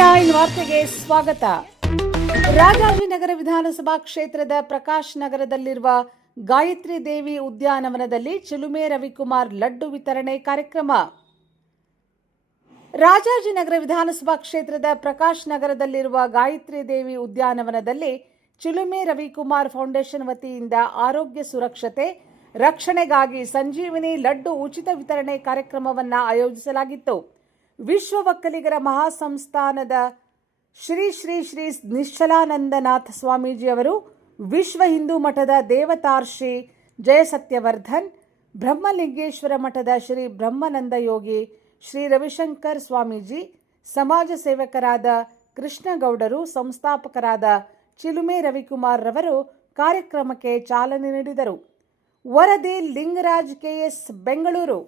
ವಿ9 ವಾರ್ತೆಗೆ ಸ್ವಾಗತ. ರಾಜಾಜಿನಗರ ವಿಧಾನಸಭಾ ಕ್ಷೇತ್ರದ ಪ್ರಕಾಶ್ ನಗರದಲ್ಲಿರುವ ಗಾಯತ್ರಿ ದೇವಿ ಉದ್ಯಾನವನದಲ್ಲಿ ಚಿಲುಮೆ ರವಿಕುಮಾರ್ ಲಡ್ಡು ವಿತರಣೆ ಕಾರ್ಯಕ್ರಮ. ರಾಜಾಜಿನಗರ ವಿಧಾನಸಭಾ ಕ್ಷೇತ್ರದ ಪ್ರಕಾಶ್ ನಗರದಲ್ಲಿರುವ ಗಾಯತ್ರಿ ದೇವಿ ಉದ್ಯಾನವನದಲ್ಲಿ ಚಿಲುಮೆ ರವಿಕುಮಾರ್ ಫೌಂಡೇಶನ್ ವತಿಯಿಂದ ಆರೋಗ್ಯ ಸುರಕ್ಷತೆ ರಕ್ಷಣೆಗಾಗಿ ಸಂಜೀವಿನಿ ಲಡ್ಡು ಉಚಿತ ವಿತರಣೆ ಕಾರ್ಯಕ್ರಮವನ್ನು ಆಯೋಜಿಸಲಾಗಿತ್ತು. ವಿಶ್ವ ಒಕ್ಕಲಿಗರ ಮಹಾಸಂಸ್ಥಾನದ ಶ್ರೀ ಶ್ರೀ ಶ್ರೀ ನಿಶ್ಚಲಾನಂದನಾಥ ಸ್ವಾಮೀಜಿಯವರು, ವಿಶ್ವ ಹಿಂದೂ ಮಠದ ದೇವತಾರ್ಷಿ ಜಯಸತ್ಯವರ್ಧನ್, ಬ್ರಹ್ಮಲಿಂಗೇಶ್ವರ ಮಠದ ಶ್ರೀ ಬ್ರಹ್ಮಾನಂದ ಯೋಗಿ, ಶ್ರೀ ರವಿಶಂಕರ್ ಸ್ವಾಮೀಜಿ, ಸಮಾಜ ಸೇವಕರಾದ ಕೃಷ್ಣಗೌಡರು, ಸಂಸ್ಥಾಪಕರಾದ ಚಿಲುಮೆ ರವಿಕುಮಾರ್ ರವರು ಕಾರ್ಯಕ್ರಮಕ್ಕೆ ಚಾಲನೆ ನೀಡಿದರು. ವರದಿ ಲಿಂಗರಾಜ್ ಕೆಎಸ್, ಬೆಂಗಳೂರು.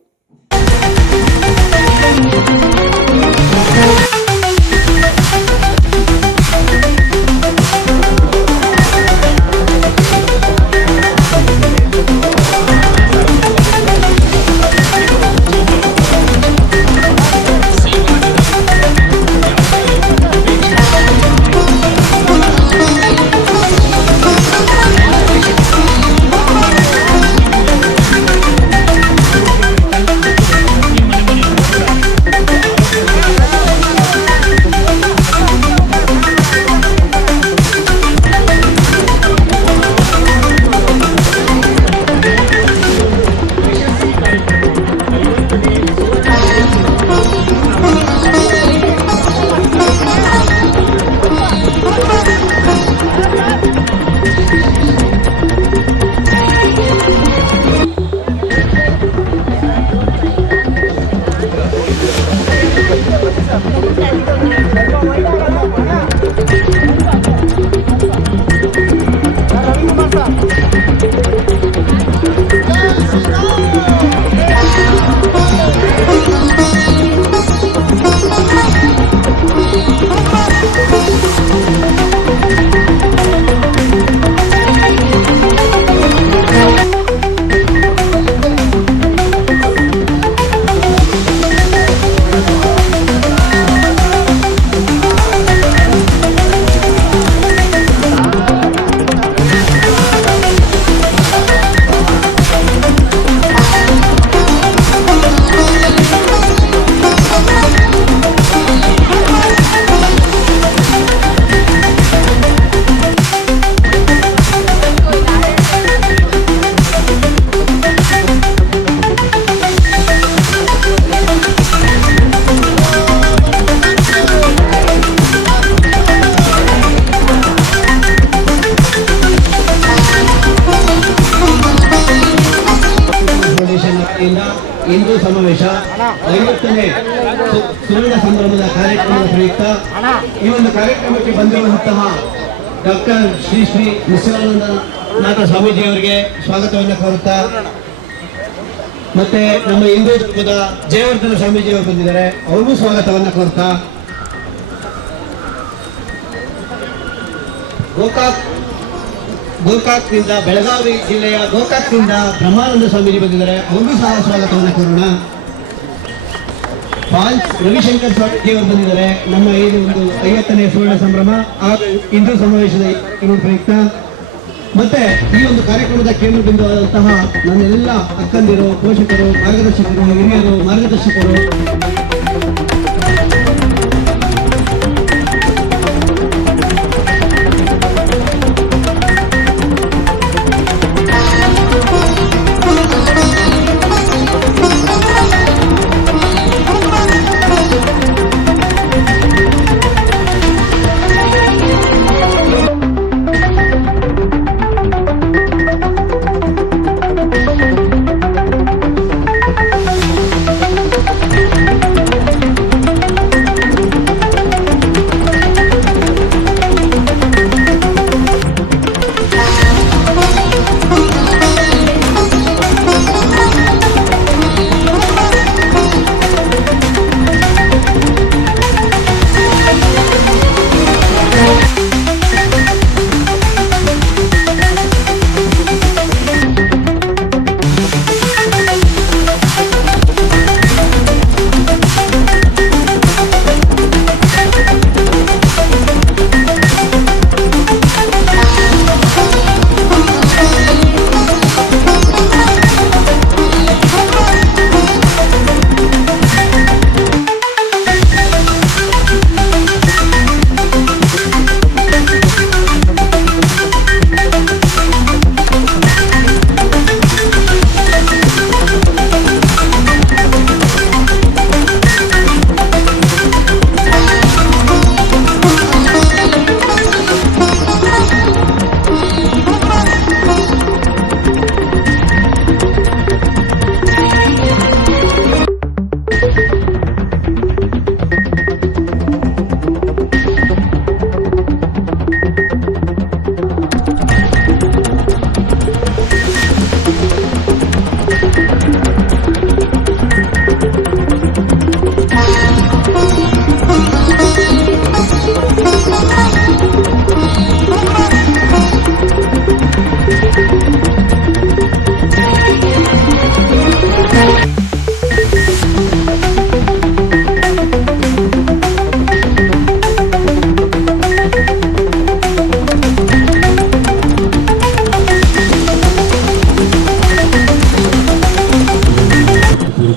ಹಿಂದೂ ಸಮಾವೇಶ 50ನೇ ಸುವರ್ಣ ಸಂಭ್ರಮದ ಕಾರ್ಯಕ್ರಮದ ಪ್ರಯುಕ್ತ ಈ ಒಂದು ಕಾರ್ಯಕ್ರಮಕ್ಕೆ ಬಂದಿರುವಂತಹ ಡಾಕ್ಟರ್ ಶ್ರೀ ಶ್ರೀ ನಿಶ್ಚಲಾನಂದನಾಥ ಸ್ವಾಮೀಜಿ ಅವರಿಗೆ ಸ್ವಾಗತವನ್ನು ಕೋರುತ್ತಾ, ಮತ್ತೆ ನಮ್ಮ ಹಿಂದೂ ಧರ್ಮದ ಜಯವರ್ಧನ ಸ್ವಾಮೀಜಿ ಅವರು ಬಂದಿದ್ದಾರೆ, ಅವ್ರಿಗೂ ಸ್ವಾಗತವನ್ನು ಕೋರುತ್ತಾ, ಗೋಕಾಕ್ನಿಂದ ಬೆಳಗಾವಿ ಜಿಲ್ಲೆಯ ಗೋಕಾಕ್ನಿಂದ ಬ್ರಹ್ಮಾನಂದ ಸ್ವಾಮೀಜಿ ಬಂದಿದ್ದಾರೆ, ಅವ್ರಿಗೂ ಸಹ ಸ್ವಾಗತವನ್ನು ಕೋರೋಣ. ಫಾಲ್ಸ್ ರವಿಶಂಕರ್ ಸ್ವಾಮೀಜಿ ಅವರು ಬಂದಿದ್ದಾರೆ. ನಮ್ಮ ಈ ಒಂದು 50ನೇ ಸುವರ್ಣ ಸಂಭ್ರಮ ಹಾಗೂ ಹಿಂದೂ ಸಮಾವೇಶದ ಪ್ರಯುಕ್ತ ಮತ್ತೆ ಈ ಒಂದು ಕಾರ್ಯಕ್ರಮದ ಕೇಂದ್ರ ಬಿಂದುವಾದಂತಹ ನನ್ನೆಲ್ಲ ಅಕ್ಕಂದಿರು, ಪೋಷಕರು, ಮಾರ್ಗದರ್ಶಕರು, ಹಿರಿಯರು, ಮಾರ್ಗದರ್ಶಕರು,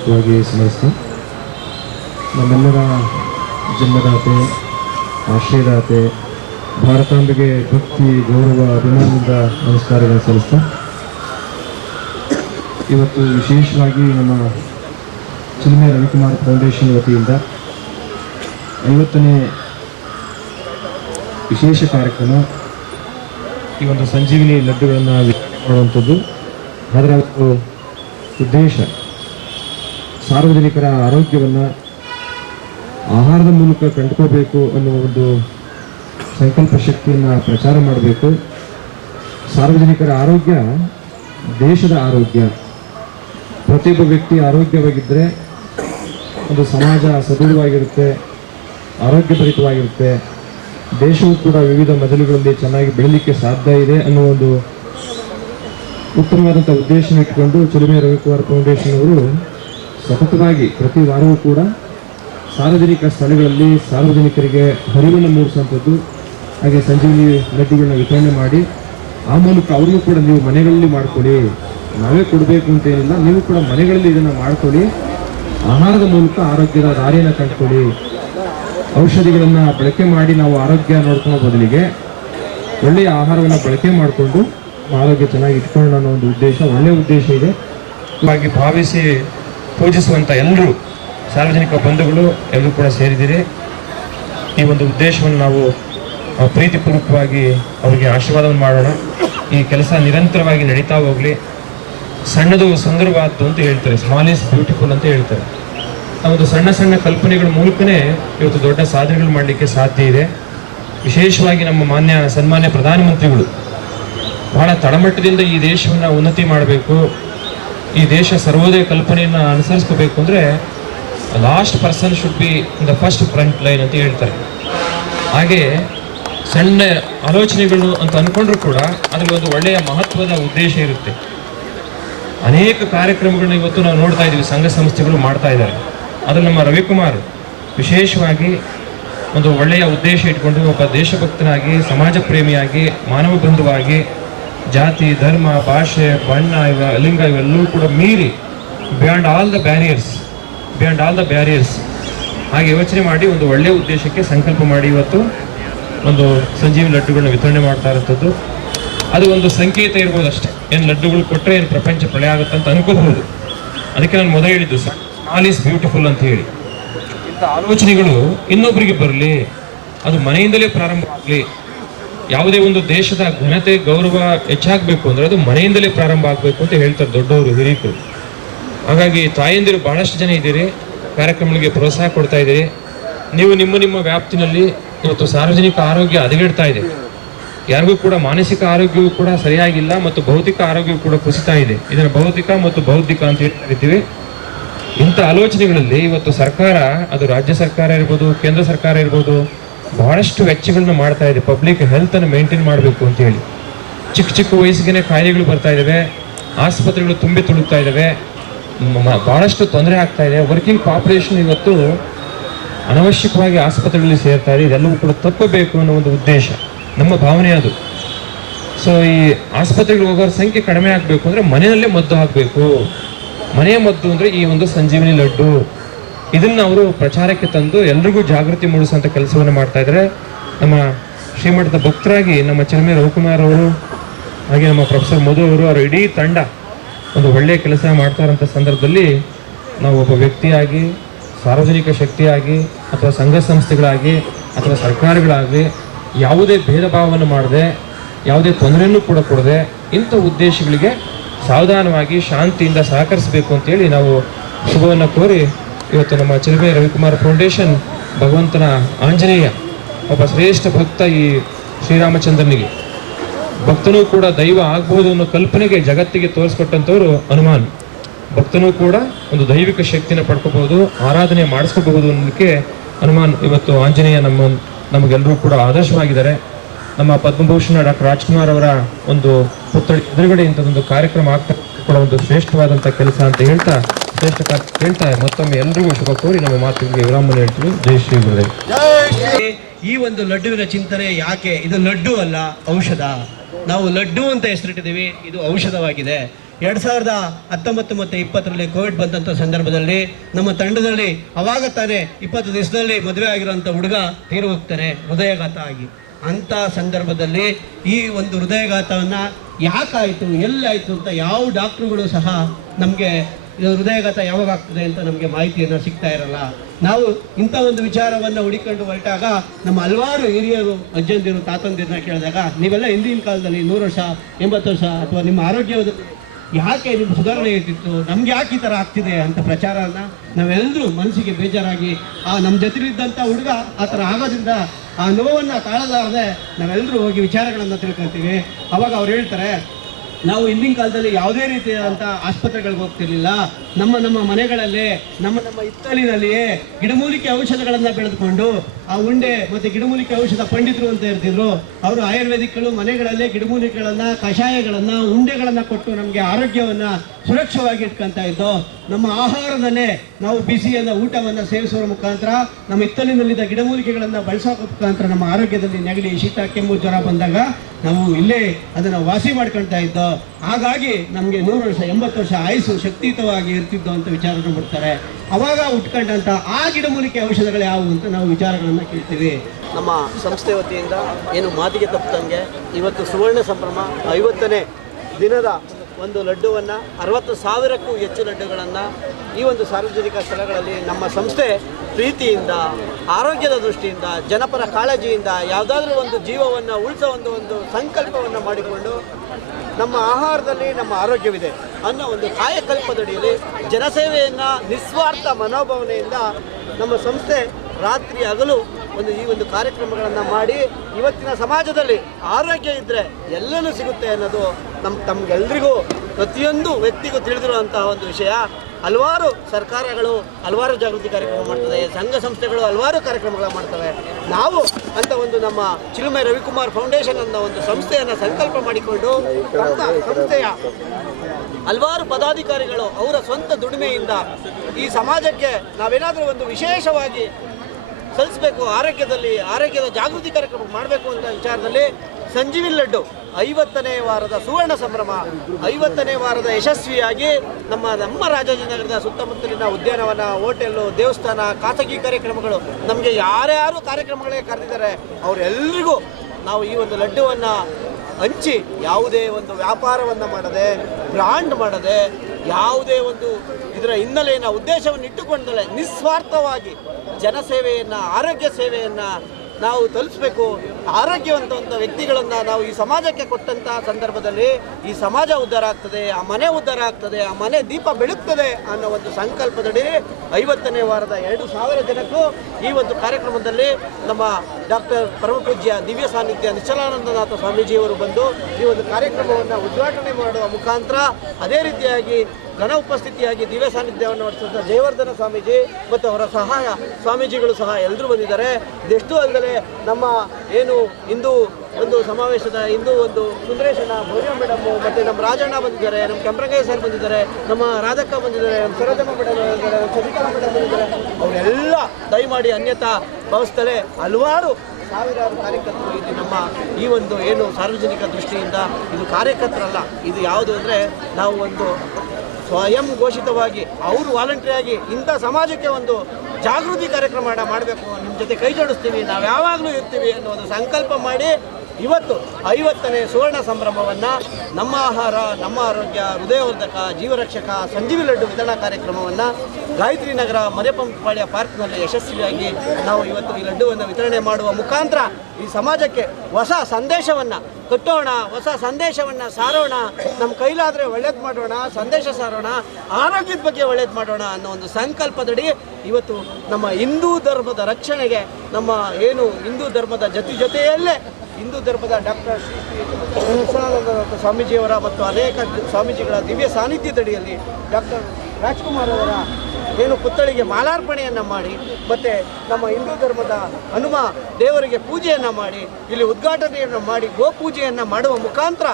ಪೂರ್ವಕವಾಗಿ ಸ್ಮರಿಸ್ತಾ ನಮ್ಮೆಲ್ಲರ ಜನ್ಮದಾತೆ, ಆಶ್ರಯದಾತೆ ಭಾರತಾಂಬೆಗೆ ಭಕ್ತಿ, ಗೌರವ, ಅಭಿಮಾನದಿಂದ ನಮಸ್ಕಾರಗಳನ್ನು ಸಲ್ಲಿಸ್ತಾ ಇವತ್ತು ವಿಶೇಷವಾಗಿ ನಮ್ಮ ಚಿಲುಮೆ ರವಿಕುಮಾರ್ ಫೌಂಡೇಶನ್ ವತಿಯಿಂದ 50ನೇ ವಿಶೇಷ ಕಾರ್ಯಕ್ರಮ, ಈ ಒಂದು ಸಂಜೀವಿನಿ ಲಡ್ಡುಗಳನ್ನು ವಿತರಣೆ ಮಾಡುವಂಥದ್ದು. ಅದರ ಒಂದು ಉದ್ದೇಶ ಸಾರ್ವಜನಿಕರ ಆರೋಗ್ಯವನ್ನು ಆಹಾರದ ಮೂಲಕ ಕಂಡುಕೋಬೇಕು ಅನ್ನುವ ಒಂದು ಸಂಕಲ್ಪ ಶಕ್ತಿಯನ್ನು ಪ್ರಚಾರ ಮಾಡಬೇಕು. ಸಾರ್ವಜನಿಕರ ಆರೋಗ್ಯ ದೇಶದ ಆರೋಗ್ಯ. ಪ್ರತಿಯೊಬ್ಬ ವ್ಯಕ್ತಿ ಆರೋಗ್ಯವಾಗಿದ್ದರೆ ಒಂದು ಸಮಾಜ ಸದೃಢವಾಗಿರುತ್ತೆ, ಆರೋಗ್ಯಭರಿತವಾಗಿರುತ್ತೆ. ದೇಶವು ಕೂಡ ವಿವಿಧ ಮಜಲುಗಳಲ್ಲಿ ಚೆನ್ನಾಗಿ ಬೆಳೀಲಿಕ್ಕೆ ಸಾಧ್ಯ ಇದೆ ಅನ್ನೋ ಒಂದು ಉತ್ತಮವಾದಂಥ ಉದ್ದೇಶ ಇಟ್ಕೊಂಡು ಚಿಲುಮೆ ರವಿಕುಮಾರ್ ಫೌಂಡೇಶನ್ ಅವರು ಸತತವಾಗಿ ಪ್ರತಿ ವಾರವೂ ಕೂಡ ಸಾರ್ವಜನಿಕ ಸ್ಥಳಗಳಲ್ಲಿ ಸಾರ್ವಜನಿಕರಿಗೆ ಅರಿವನ್ನು ಮೂಡಿಸುವಂಥದ್ದು, ಹಾಗೆ ಸಂಜೀವಿನಿ ಲಡ್ಡುಗಳನ್ನ ವಿತರಣೆ ಮಾಡಿ ಆ ಮೂಲಕ ಅವ್ರಿಗೂ ಕೂಡ ನೀವು ಮನೆಗಳಲ್ಲಿ ಮಾಡ್ಕೊಳ್ಳಿ, ನಾವೇ ಕೊಡಬೇಕು ಅಂತ ಏನಿಲ್ಲ, ನೀವು ಕೂಡ ಮನೆಗಳಲ್ಲಿ ಇದನ್ನು ಮಾಡ್ಕೊಳ್ಳಿ, ಆಹಾರದ ಮೂಲಕ ಆರೋಗ್ಯದ ದಾರಿಯನ್ನು ಕಂಡುಕೊಳ್ಳಿ. ಔಷಧಿಗಳನ್ನು ಬಳಕೆ ಮಾಡಿ ನಾವು ಆರೋಗ್ಯ ನೋಡ್ಕೊಳ್ಳೋ ಬದಲಿಗೆ ಒಳ್ಳೆಯ ಆಹಾರವನ್ನು ಬಳಕೆ ಮಾಡಿಕೊಂಡು ಆರೋಗ್ಯ ಚೆನ್ನಾಗಿ ಇಟ್ಕೊಳ್ಳೋಣ ಅನ್ನೋ ಒಂದು ಉದ್ದೇಶ, ಒಳ್ಳೆಯ ಉದ್ದೇಶ ಇದೆ. ಹಾಗೆ ಭಾವಿಸಿ ಪೂಜಿಸುವಂಥ ಎಲ್ಲರೂ ಸಾರ್ವಜನಿಕ ಬಂಧುಗಳು ಎಲ್ಲರೂ ಕೂಡ ಸೇರಿದ್ದೀರಿ. ಈ ಒಂದು ಉದ್ದೇಶವನ್ನು ನಾವು ಪ್ರೀತಿಪೂರ್ವಕವಾಗಿ ಅವರಿಗೆ ಆಶೀರ್ವಾದವನ್ನು ಮಾಡೋಣ. ಈ ಕೆಲಸ ನಿರಂತರವಾಗಿ ನಡೀತಾ ಹೋಗಲಿ. ಸಣ್ಣದು ಸುಂದರವಾದ್ದು ಅಂತ ಹೇಳ್ತಾರೆ, ಸ್ಮಾಲ್ ಈಸ್ ಬ್ಯೂಟಿಫುಲ್ ಅಂತ ಹೇಳ್ತಾರೆ. ಆ ಒಂದು ಸಣ್ಣ ಸಣ್ಣ ಕಲ್ಪನೆಗಳ ಮೂಲಕನೇ ಇವತ್ತು ದೊಡ್ಡ ಸಾಧನೆಗಳು ಮಾಡಲಿಕ್ಕೆ ಸಾಧ್ಯ ಇದೆ. ವಿಶೇಷವಾಗಿ ನಮ್ಮ ಸನ್ಮಾನ್ಯ ಪ್ರಧಾನಮಂತ್ರಿಗಳು ಬಹಳ ತಳಮಟ್ಟದಿಂದ ಈ ದೇಶವನ್ನು ಉನ್ನತಿ ಮಾಡಬೇಕು, ಈ ದೇಶ ಸರ್ವೋದಯ ಕಲ್ಪನೆಯನ್ನು ಅನುಸರಿಸ್ಕೋಬೇಕು ಅಂದರೆ last person should be in the first front line ಅಂತ ಹೇಳ್ತಾರೆ. ಹಾಗೆ ಸಣ್ಣ ಆಲೋಚನೆಗಳು ಅಂತ ಅಂದ್ಕೊಂಡ್ರೂ ಕೂಡ ಅದರಲ್ಲಿ ಒಂದು ಒಳ್ಳೆಯ ಮಹತ್ವದ ಉದ್ದೇಶ ಇರುತ್ತೆ. ಅನೇಕ ಕಾರ್ಯಕ್ರಮಗಳನ್ನ ಇವತ್ತು ನಾವು ನೋಡ್ತಾ ಇದ್ದೀವಿ, ಸಂಘ ಸಂಸ್ಥೆಗಳು ಮಾಡ್ತಾ ಇದ್ದಾರೆ. ಅದರಲ್ಲಿ ನಮ್ಮ ರವಿಕುಮಾರ್ ವಿಶೇಷವಾಗಿ ಒಂದು ಒಳ್ಳೆಯ ಉದ್ದೇಶ ಇಟ್ಕೊಂಡು ಒಬ್ಬ ದೇಶಭಕ್ತನಾಗಿ, ಸಮಾಜ ಪ್ರೇಮಿಯಾಗಿ, ಮಾನವ ಬಂಧುವಾಗಿ, ಜಾತಿ, ಧರ್ಮ, ಭಾಷೆ, ಬಣ್ಣ, ಲಿಂಗ ಇವೆಲ್ಲವೂ ಕೂಡ ಮೀರಿ ಬಿಯಾಂಡ್ ಆಲ್ ದ ಬ್ಯಾರಿಯರ್ಸ್ ಹಾಗೆ ಯೋಚನೆ ಮಾಡಿ ಒಂದು ಒಳ್ಳೆಯ ಉದ್ದೇಶಕ್ಕೆ ಸಂಕಲ್ಪ ಮಾಡಿ ಇವತ್ತು ಒಂದು ಸಂಜೀವಿ ಲಡ್ಡುಗಳನ್ನ ವಿತರಣೆ ಮಾಡ್ತಾ ಇರೋಂಥದ್ದು. ಅದು ಒಂದು ಸಂಕೇತ ಇರ್ಬೋದು ಅಷ್ಟೇ. ಏನು ಲಡ್ಡುಗಳು ಕೊಟ್ಟರೆ ಏನು ಪ್ರಪಂಚ ಪ್ರಳಯ ಆಗುತ್ತೆ ಅಂತ ಅನ್ಕೋಬಹುದು. ಅದಕ್ಕೆ ನಾನು ಮೊದಲು ಹೇಳಿದ್ದು ಸ್ಮಾಲ್ ಈಸ್ ಬ್ಯೂಟಿಫುಲ್ ಅಂತ ಹೇಳಿ. ಇಂಥ ಆಲೋಚನೆಗಳು ಇನ್ನೊಬ್ಬರಿಗೆ ಬರಲಿ, ಅದು ಮನೆಯಿಂದಲೇ ಪ್ರಾರಂಭ ಆಗಲಿ. ಯಾವುದೇ ಒಂದು ದೇಶದ ಘನತೆ, ಗೌರವ ಹೆಚ್ಚಾಗಬೇಕು ಅಂದರೆ ಅದು ಮನೆಯಿಂದಲೇ ಪ್ರಾರಂಭ ಆಗಬೇಕು ಅಂತ ಹೇಳ್ತಾರೆ ದೊಡ್ಡವರು, ಹಿರಿಯರು. ಹಾಗಾಗಿ ತಾಯಂದಿರು ಭಾಳಷ್ಟು ಜನ ಇದ್ದೀರಿ, ಕಾರ್ಯಕ್ರಮಗಳಿಗೆ ಪ್ರೋತ್ಸಾಹ ಕೊಡ್ತಾ ಇದ್ದೀರಿ. ನೀವು ನಿಮ್ಮ ವ್ಯಾಪ್ತಿನಲ್ಲಿ ಇವತ್ತು ಸಾರ್ವಜನಿಕ ಆರೋಗ್ಯ ಹದಗೆಡ್ತಾ ಇದೆ. ಯಾರಿಗೂ ಕೂಡ ಮಾನಸಿಕ ಆರೋಗ್ಯವೂ ಕೂಡ ಸರಿಯಾಗಿಲ್ಲ ಮತ್ತು ಭೌತಿಕ ಆರೋಗ್ಯವೂ ಕೂಡ ಕುಸಿತಾ ಇದೆ. ಇದನ್ನು ಭೌತಿಕ ಮತ್ತು ಬೌದ್ಧಿಕ ಅಂತ ಹೇಳ್ತೀವಿ. ಇಂಥ ಆಲೋಚನೆಗಳಲ್ಲಿ ಇವತ್ತು ಸರ್ಕಾರ, ಅದು ರಾಜ್ಯ ಸರ್ಕಾರ ಇರ್ಬೋದು, ಕೇಂದ್ರ ಸರ್ಕಾರ ಇರ್ಬೋದು, ಬಹಳಷ್ಟು ವೆಚ್ಚಗಳನ್ನ ಮಾಡ್ತಾ ಇದೆ ಪಬ್ಲಿಕ್ ಹೆಲ್ತನ್ನು ಮೇಂಟೈನ್ ಮಾಡಬೇಕು ಅಂತ ಹೇಳಿ. ಚಿಕ್ಕ ವಯಸ್ಸಿಗೆ ಕಾಯಿಲೆಗಳು ಬರ್ತಾ ಇದ್ದಾವೆ, ಆಸ್ಪತ್ರೆಗಳು ತುಂಬಿ ತುಳುಕ್ತಾ ಇದ್ದಾವೆ, ಬಹಳಷ್ಟು ತೊಂದರೆ ಆಗ್ತಾ ಇದೆ. ವರ್ಕಿಂಗ್ ಪಾಪ್ಯುಲೇಷನ್ ಇವತ್ತು ಅನವಶ್ಯಕವಾಗಿ ಆಸ್ಪತ್ರೆಗಳಲ್ಲಿ ಸೇರ್ತಾ ಇದೆ. ಇದೆಲ್ಲವೂ ಕೂಡ ತಪ್ಪಬೇಕು ಅನ್ನೋ ಒಂದು ಉದ್ದೇಶ, ನಮ್ಮ ಭಾವನೆ ಅದು. ಸೊ ಈ ಆಸ್ಪತ್ರೆಗಳಿಗೆ ಹೋಗೋರ ಸಂಖ್ಯೆ ಕಡಿಮೆ ಆಗಬೇಕು ಅಂದರೆ ಮನೆಯಲ್ಲೇ ಮದ್ದು ಹಾಕಬೇಕು. ಮನೆಯ ಮದ್ದು ಅಂದರೆ ಈ ಒಂದು ಸಂಜೀವಿನಿ ಲಡ್ಡು. ಇದನ್ನು ಅವರು ಪ್ರಚಾರಕ್ಕೆ ತಂದು ಎಲ್ರಿಗೂ ಜಾಗೃತಿ ಮೂಡಿಸುವಂಥ ಕೆಲಸವನ್ನು ಮಾಡ್ತಾ ಇದ್ದಾರೆ. ನಮ್ಮ ಶ್ರೀಮಠದ ಭಕ್ತರಾಗಿ ನಮ್ಮ ಚಿಲುಮೆ ರವಿಕುಮಾರ್ ಅವರು, ಹಾಗೆ ನಮ್ಮ ಪ್ರೊಫೆಸರ್ ಮಧು ಅವರು, ಅವರ ಇಡೀ ತಂಡ ಒಂದು ಒಳ್ಳೆಯ ಕೆಲಸ ಮಾಡ್ತಾ ಇರೋಂಥ ಸಂದರ್ಭದಲ್ಲಿ ನಾವು ಒಬ್ಬ ವ್ಯಕ್ತಿಯಾಗಿ, ಸಾರ್ವಜನಿಕ ಶಕ್ತಿಯಾಗಿ, ಅಥವಾ ಸಂಘ ಸಂಸ್ಥೆಗಳಾಗಿ, ಅಥವಾ ಸರ್ಕಾರಗಳಾಗಲಿ ಯಾವುದೇ ಭೇದ ಭಾವವನ್ನು ಮಾಡದೆ, ಯಾವುದೇ ತೊಂದರೆಯನ್ನು ಕೂಡ ಕೊಡದೆ ಇಂಥ ಉದ್ದೇಶಗಳಿಗೆ ಸಾವಧಾನವಾಗಿ ಶಾಂತಿಯಿಂದ ಸಹಕರಿಸಬೇಕು ಅಂತೇಳಿ ನಾವು ಶುಭವನ್ನು ಕೋರಿ ಇವತ್ತು ನಮ್ಮ ಚಿಲುಮೆ ರವಿಕುಮಾರ್ ಫೌಂಡೇಶನ್ ಭಗವಂತನ ಆಂಜನೇಯ ಒಬ್ಬ ಶ್ರೇಷ್ಠ ಭಕ್ತ, ಈ ಶ್ರೀರಾಮಚಂದ್ರನಿಗೆ ಭಕ್ತನೂ ಕೂಡ ದೈವ ಆಗ್ಬೋದು ಅನ್ನೋ ಕಲ್ಪನೆಗೆ ಜಗತ್ತಿಗೆ ತೋರಿಸ್ಕೊಟ್ಟಂಥವ್ರು ಹನುಮಾನ್. ಭಕ್ತನೂ ಕೂಡ ಒಂದು ದೈವಿಕ ಶಕ್ತಿನ ಪಡ್ಕೋಬಹುದು, ಆರಾಧನೆ ಮಾಡಿಸ್ಕೋಬಹುದು ಅನ್ನೋದಕ್ಕೆ ಹನುಮಾನ್ ಇವತ್ತು ಆಂಜನೇಯ ನಮಗೆಲ್ಲರೂ ಕೂಡ ಆದರ್ಶವಾಗಿದ್ದಾರೆ. ನಮ್ಮ ಪದ್ಮಭೂಷಣ ಡಾಕ್ಟರ್ ರಾಜ್ಕುಮಾರ್ ಅವರ ಒಂದು ಪುತ್ಥಳಿ ಎದುರುಗಡೆ ಇಂಥದ್ದೊಂದು ಕಾರ್ಯಕ್ರಮ ಆಗ್ತಾ ಕೂಡ ಒಂದು ಶ್ರೇಷ್ಠವಾದಂಥ ಕೆಲಸ ಅಂತ ಹೇಳ್ತಾ ಮತ್ತೊಮ್ಮೆ ಎಲ್ರಿಗೂ ಶುಭ ಕೋರಿ ನಮ್ಮ ಮಾತಿಗೆ ವಿರಾಮವನ್ನು ಹೇಳ್ತೀವಿ. ಜೈ ಶ್ರೀ ಗುರುದೇವ್. ಈ ಒಂದು ಲಡ್ಡುವಿನ ಚಿಂತನೆ ಯಾಕೆ? ಇದು ಲಡ್ಡು ಅಲ್ಲ, ಔಷಧ. ನಾವು ಲಡ್ಡು ಅಂತ ಹೆಸರಿಟ್ಟಿದ್ದೀವಿ, ಇದು ಔಷಧವಾಗಿದೆ. 2019 ಮತ್ತು 20ರಲ್ಲಿ ಕೋವಿಡ್ ಬಂದಂಥ ಸಂದರ್ಭದಲ್ಲಿ ನಮ್ಮ ತಂಡದಲ್ಲಿ ಅವಾಗ ತಾನೇ 20 ದಿವಸದಲ್ಲಿ ಮದುವೆ ಆಗಿರೋಂಥ ಹುಡುಗ ತೀರು ಹೋಗ್ತಾನೆ ಹೃದಯಘಾತ ಆಗಿ. ಅಂಥ ಸಂದರ್ಭದಲ್ಲಿ ಈ ಒಂದು ಹೃದಯಘಾತವನ್ನು ಯಾಕಾಯಿತು, ಎಲ್ಲಾಯಿತು ಅಂತ ಯಾವ ಡಾಕ್ಟ್ರುಗಳು ಸಹ ನಮಗೆ ಹೃದಯಘಾತ ಯಾವಾಗ ಆಗ್ತದೆ ಅಂತ ನಮಗೆ ಮಾಹಿತಿಯನ್ನು ಸಿಗ್ತಾ ಇರಲ್ಲ. ನಾವು ಇಂಥ ಒಂದು ವಿಚಾರವನ್ನು ಹುಡುಕೊಂಡು ಹೊರಟಾಗ ನಮ್ಮ ಹಲವಾರು ಹಿರಿಯರು, ಅಜ್ಜಂದಿರು, ತಾತಂದಿರನ್ನ ಕೇಳಿದಾಗ ನೀವೆಲ್ಲ ಹಿಂದಿನ ಕಾಲದಲ್ಲಿ 100 ವರ್ಷ 80 ವರ್ಷ ಅಥವಾ ನಿಮ್ಮ ಆರೋಗ್ಯದ ಯಾಕೆ ನಿಮ್ಮ ಸುಧಾರಣೆ ಇರ್ತಿತ್ತು, ನಮ್ಗೆ ಯಾಕೆ ಈ ಥರ ಆಗ್ತಿದೆ ಅಂತ ಪ್ರಚಾರನ ನಾವೆಲ್ಲರೂ ಮನಸ್ಸಿಗೆ ಬೇಜಾರಾಗಿ ನಮ್ಮ ಜೊತೆಲಿದ್ದಂಥ ಹುಡುಗ ಆ ಥರ ಆಗೋದ್ರಿಂದ ಆ ನೋವನ್ನು ತಾಳಲಾರದೆ ನಾವೆಲ್ಲರೂ ಹೋಗಿ ವಿಚಾರಗಳನ್ನು ತಿಳ್ಕೊತೀವಿ. ಅವಾಗ ಅವ್ರು ಹೇಳ್ತಾರೆ, ನಾವು ಹಿಂದಿನ ಕಾಲದಲ್ಲಿ ಯಾವುದೇ ರೀತಿಯಾದಂಥ ಆಸ್ಪತ್ರೆಗಳಿಗೆ ಹೋಗ್ತಿರ್ಲಿಲ್ಲ. ನಮ್ಮ ಮನೆಗಳಲ್ಲೇ ನಮ್ಮ ಹಿತ್ತಲಿನಲ್ಲಿಯೇ ಗಿಡಮೂಲಿಕೆ ಔಷಧಗಳನ್ನು ಬೆಳೆದುಕೊಂಡು ಆ ಉಂಡೆ ಮತ್ತು ಗಿಡಮೂಲಿಕೆ ಔಷಧ ಪಂಡಿತರು ಅಂತ ಇರ್ತಿದ್ರು. ಅವರು ಆಯುರ್ವೇದಿಕ್ಗಳು ಮನೆಗಳಲ್ಲೇ ಗಿಡಮೂಲಿಕೆಗಳನ್ನು, ಕಷಾಯಗಳನ್ನು, ಉಂಡೆಗಳನ್ನು ಕೊಟ್ಟು ನಮಗೆ ಆರೋಗ್ಯವನ್ನು ಸುರಕ್ಷವಾಗಿ ಇಟ್ಕೊತಾ ಇದ್ದು. ನಮ್ಮ ಆಹಾರದಲ್ಲೇ ನಾವು ಬಿಸಿಯಾದ ಊಟವನ್ನು ಸೇವಿಸುವ ಮುಖಾಂತರ, ನಮ್ಮ ಹಿತ್ತಲಿನಲ್ಲಿದ್ದ ಗಿಡಮೂಲಿಕೆಗಳನ್ನು ಬಳಸೋ ಮುಖಾಂತರ ನಮ್ಮ ಆರೋಗ್ಯದಲ್ಲಿ ನೆಗಡಿ, ಶೀತ, ಕೆಮ್ಮು, ಜ್ವರ ಬಂದಾಗ ನಾವು ಇಲ್ಲೇ ಅದನ್ನು ವಾಸಿ ಮಾಡ್ಕೊಳ್ತಾ ಇದ್ದೋ. ಹಾಗಾಗಿ ನಮಗೆ 100 ವರ್ಷ 80 ವರ್ಷ ಆಯುಸ್ಸು ಶಕ್ತಿಯುತವಾಗಿ ಇರ್ತಿದ್ದು ಅಂತ ವಿಚಾರಗಳು ಬರ್ತಾರೆ. ಅವಾಗ ಉಟ್ಕೊಂಡಂಥ ಆ ಗಿಡಮೂಲಿಕೆ ಔಷಧಗಳು ಯಾವುವು ಅಂತ ನಾವು ವಿಚಾರಗಳನ್ನು ಕೇಳ್ತೀವಿ. ನಮ್ಮ ಸಂಸ್ಥೆ ವತಿಯಿಂದ ಏನು ಮಾತಿಗೆ ತಪ್ಪದಂಗೆ ಇವತ್ತು ಸುವರ್ಣ ಸಂಭ್ರಮ 50ನೇ ದಿನದ ಒಂದು ಲಡ್ಡುವನ್ನು 60,000ಕ್ಕೂ ಹೆಚ್ಚು ಲಡ್ಡುಗಳನ್ನು ಈ ಒಂದು ಸಾರ್ವಜನಿಕ ಸ್ಥಳಗಳಲ್ಲಿ ನಮ್ಮ ಸಂಸ್ಥೆ ಪ್ರೀತಿಯಿಂದ, ಆರೋಗ್ಯದ ದೃಷ್ಟಿಯಿಂದ, ಜನಪರ ಕಾಳಜಿಯಿಂದ ಯಾವುದಾದ್ರೂ ಒಂದು ಜೀವವನ್ನು ಉಳಿಸೋ ಒಂದು ಸಂಕಲ್ಪವನ್ನು ಮಾಡಿಕೊಂಡು ನಮ್ಮ ಆಹಾರದಲ್ಲಿ ನಮ್ಮ ಆರೋಗ್ಯವಿದೆ ಅನ್ನೋ ಒಂದು ಕಾಯಕಲ್ಪದಡಿಯಲ್ಲಿ ಜನಸೇವೆಯನ್ನು ನಿಸ್ವಾರ್ಥ ಮನೋಭಾವನೆಯಿಂದ ನಮ್ಮ ಸಂಸ್ಥೆ ರಾತ್ರಿ ಹಗಲು ಈ ಒಂದು ಕಾರ್ಯಕ್ರಮಗಳನ್ನು ಮಾಡಿ ಇವತ್ತಿನ ಸಮಾಜದಲ್ಲಿ ಆರೋಗ್ಯ ಇದ್ದರೆ ಎಲ್ಲನೂ ಸಿಗುತ್ತೆ ಅನ್ನೋದು ತಮಗೆಲ್ಲರಿಗೂ ಪ್ರತಿಯೊಂದು ವ್ಯಕ್ತಿಗೂ ತಿಳಿದಿರುವಂತಹ ಒಂದು ವಿಷಯ. ಹಲವಾರು ಸರ್ಕಾರಗಳು ಹಲವಾರು ಜಾಗೃತಿ ಕಾರ್ಯಕ್ರಮ ಮಾಡ್ತವೆ, ಸಂಘ ಸಂಸ್ಥೆಗಳು ಹಲವಾರು ಕಾರ್ಯಕ್ರಮಗಳು ಮಾಡ್ತವೆ. ನಾವು ಅಂತ ಒಂದು ನಮ್ಮ ಚಿಲುಮೆ ರವಿಕುಮಾರ್ ಫೌಂಡೇಶನ್ ಅನ್ನೋ ಒಂದು ಸಂಸ್ಥೆಯನ್ನು ಸಂಕಲ್ಪ ಮಾಡಿಕೊಂಡು ನಮ್ಮ ಸಂಸ್ಥೆಯ ಹಲವಾರು ಪದಾಧಿಕಾರಿಗಳು ಅವರ ಸ್ವಂತ ದುಡಿಮೆಯಿಂದ ಈ ಸಮಾಜಕ್ಕೆ ನಾವೇನಾದರೂ ಒಂದು ವಿಶೇಷವಾಗಿ ಸಲ್ಲಿಸಬೇಕು, ಆರೋಗ್ಯದ ಜಾಗೃತಿ ಕಾರ್ಯಕ್ರಮ ಮಾಡಬೇಕು ಅಂತ ವಿಚಾರದಲ್ಲಿ ಸಂಜೀವಿ ಲಡ್ಡು 50ನೇ ವಾರದ ಸುವರ್ಣ ಸಂಭ್ರಮ 50ನೇ ವಾರದ ಯಶಸ್ವಿಯಾಗಿ ನಮ್ಮ ರಾಜಾಜಿನಗರದ ಸುತ್ತಮುತ್ತಲಿನ ಉದ್ಯಾನವನ, ಹೋಟೆಲ್ಲು, ದೇವಸ್ಥಾನ, ಖಾಸಗಿ ಕಾರ್ಯಕ್ರಮಗಳು ನಮಗೆ ಯಾರ್ಯಾರು ಕಾರ್ಯಕ್ರಮಗಳಿಗೆ ಕರೆದಿದ್ದಾರೆ ಅವರೆಲ್ಲರಿಗೂ ನಾವು ಈ ಒಂದು ಲಡ್ಡುವನ್ನು ಹಂಚಿ ಯಾವುದೇ ಒಂದು ವ್ಯಾಪಾರವನ್ನು ಮಾಡದೆ, ಬ್ರಾಂಡ್ ಮಾಡದೆ, ಯಾವುದೇ ಒಂದು ಇದರ ಹಿನ್ನೆಲೆಯನ್ನು ಉದ್ದೇಶವನ್ನು ಇಟ್ಟುಕೊಂಡಲೇ ನಿಸ್ವಾರ್ಥವಾಗಿ ಜನಸೇವೆಯನ್ನು, ಆರೋಗ್ಯ ಸೇವೆಯನ್ನು ನಾವು ತಲುಪಿಸಬೇಕು. ಆರೋಗ್ಯವಂತ ವ್ಯಕ್ತಿಗಳನ್ನು ನಾವು ಈ ಸಮಾಜಕ್ಕೆ ಕೊಟ್ಟಂಥ ಸಂದರ್ಭದಲ್ಲಿ ಈ ಸಮಾಜ ಉದ್ಧಾರ ಆಗ್ತದೆ, ಆ ಮನೆ ಉದ್ಧಾರ ಆಗ್ತದೆ, ಆ ಮನೆ ದೀಪ ಬೆಳಗ್ತದೆ ಅನ್ನೋ ಒಂದು ಸಂಕಲ್ಪದಡಿ 50ನೇ ವಾರದ 2,000 ಜನಕ್ಕೂ ಈ ಒಂದು ಕಾರ್ಯಕ್ರಮದಲ್ಲಿ ನಮ್ಮ ಡಾಕ್ಟರ್ ಪರಮಪೂಜ್ಯ ದಿವ್ಯ ಸಾನ್ನಿಧ್ಯ ನಿಶ್ಚಲಾನಂದನಾಥ ಸ್ವಾಮೀಜಿಯವರು ಬಂದು ಈ ಒಂದು ಕಾರ್ಯಕ್ರಮವನ್ನು ಉದ್ಘಾಟನೆ ಮಾಡುವ ಮುಖಾಂತರ, ಅದೇ ರೀತಿಯಾಗಿ ಘನ ಉಪಸ್ಥಿತಿಯಾಗಿ ದಿವ್ಯ ಸಾನ್ನಿಧ್ಯವನ್ನು ನಡೆಸಿದ ಜಯವರ್ಧನ ಸ್ವಾಮೀಜಿ ಮತ್ತು ಅವರ ಸಹಾಯ ಸ್ವಾಮೀಜಿಗಳು ಸಹ ಎಲ್ಲರೂ ಬಂದಿದ್ದಾರೆ. ಇದೆಷ್ಟು ಅಲ್ಲದೆ ನಮ್ಮ ಏನು ಹಿಂದೂ ಒಂದು ಸಮಾವೇಶದ ಹಿಂದೂ ಒಂದು ಸುಂದರೇಶನ ಭವ್ಯ ಮೇಡಮ್ಮು ಮತ್ತು ನಮ್ಮ ರಾಜಣ್ಣ ಬಂದಿದ್ದಾರೆ, ನಮ್ಮ ಕೆಂಪ್ರಂಗಯ್ಯ ಸರ್ ಬಂದಿದ್ದಾರೆ, ನಮ್ಮ ರಾಧಕ್ಕ ಬಂದಿದ್ದಾರೆ, ನಮ್ಮ ಸರೋಜಮ್ಮ ಮೇಡಮ್ ಬಂದಿದ್ದಾರೆ, ನಮ್ಮ ಸಸಿಕಲಾ ಮೇಡಮ್ ಬಂದಿದ್ದಾರೆ. ಅವರೆಲ್ಲ ದಯಮಾಡಿ ಅನ್ಯತಾ ಭಾವಿಸ್ತಲೇ ಹಲವಾರು ಸಾವಿರಾರು ಕಾರ್ಯಕರ್ತರು ಇಲ್ಲಿ ನಮ್ಮ ಈ ಒಂದು ಏನು ಸಾರ್ವಜನಿಕ ದೃಷ್ಟಿಯಿಂದ ಇದು ಕಾರ್ಯಕರ್ತರಲ್ಲ, ಇದು ಯಾವುದು ಅಂದರೆ ನಾವು ಒಂದು ಸ್ವಯಂ ಘೋಷಿತವಾಗಿ ಅವರು ವಾಲಂಟ್ರಿಯಾಗಿ ಇಂಥ ಸಮಾಜಕ್ಕೆ ಒಂದು ಜಾಗೃತಿ ಕಾರ್ಯಕ್ರಮ ಮಾಡಬೇಕು, ನಿಮ್ಮ ಜೊತೆ ಕೈ ಜೋಡಿಸ್ತೀವಿ, ನಾವು ಯಾವಾಗಲೂ ಇರ್ತೀವಿ ಅನ್ನೋ ಒಂದು ಸಂಕಲ್ಪ ಮಾಡಿ ಇವತ್ತು 50ನೇ ಸುವರ್ಣ ಸಂಭ್ರಮವನ್ನು ನಮ್ಮ ಆಹಾರ, ನಮ್ಮ ಆರೋಗ್ಯ, ಹೃದಯವರ್ಧಕ, ಜೀವರಕ್ಷಕ ಸಂಜೀವಿ ಲಡ್ಡು ವಿತರಣಾ ಕಾರ್ಯಕ್ರಮವನ್ನು ಗಾಯತ್ರಿ ನಗರ ಮರೆಪಂಪಾಳ್ಯ ಪಾರ್ಕ್ನಲ್ಲಿ ಯಶಸ್ವಿಯಾಗಿ ನಾವು ಇವತ್ತು ಈ ಲಡ್ಡುವನ್ನು ವಿತರಣೆ ಮಾಡುವ ಮುಖಾಂತರ ಈ ಸಮಾಜಕ್ಕೆ ಹೊಸ ಸಂದೇಶವನ್ನು ಕಟ್ಟೋಣ, ಹೊಸ ಸಂದೇಶವನ್ನು ಸಾರೋಣ, ನಮ್ಮ ಕೈಲಾದರೆ ಒಳ್ಳೇದು ಮಾಡೋಣ, ಸಂದೇಶ ಸಾರೋಣ, ಆರೋಗ್ಯದ ಬಗ್ಗೆ ಒಳ್ಳೇದು ಮಾಡೋಣ ಅನ್ನೋ ಒಂದು ಸಂಕಲ್ಪದಡಿ ಇವತ್ತು ನಮ್ಮ ಹಿಂದೂ ಧರ್ಮದ ರಕ್ಷಣೆಗೆ, ನಮ್ಮ ಏನು ಹಿಂದೂ ಧರ್ಮದ ಜೊತೆಯಲ್ಲೇ ಹಿಂದೂ ಧರ್ಮದ ಡಾಕ್ಟರ್ ಶ್ರೀ ನಿಶ್ಚಲಾನಂದನಾಥ ಸ್ವಾಮೀಜಿಯವರ ಮತ್ತು ಅನೇಕ ಸ್ವಾಮೀಜಿಗಳ ದಿವ್ಯ ಸಾನ್ನಿಧ್ಯದಡಿಯಲ್ಲಿ ಡಾಕ್ಟರ್ ರಾಜ್ಕುಮಾರ್ ಅವರ ಏನು ಪುತ್ಥಳಿಗೆ ಮಾಲಾರ್ಪಣೆಯನ್ನು ಮಾಡಿ ಮತ್ತು ನಮ್ಮ ಹಿಂದೂ ಧರ್ಮದ ಹನುಮ ದೇವರಿಗೆ ಪೂಜೆಯನ್ನು ಮಾಡಿ ಇಲ್ಲಿ ಉದ್ಘಾಟನೆಯನ್ನು ಮಾಡಿ ಗೋಪೂಜೆಯನ್ನು ಮಾಡುವ ಮುಖಾಂತರ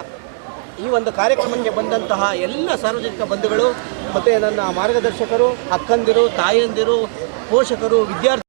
ಈ ಒಂದು ಕಾರ್ಯಕ್ರಮಕ್ಕೆ ಬಂದಂತಹ ಎಲ್ಲ ಸಾರ್ವಜನಿಕ ಬಂಧುಗಳು ಮತ್ತು ನನ್ನ ಮಾರ್ಗದರ್ಶಕರು, ಅಕ್ಕಂದಿರು, ತಾಯಂದಿರು, ಪೋಷಕರು, ವಿದ್ಯಾರ್ಥಿ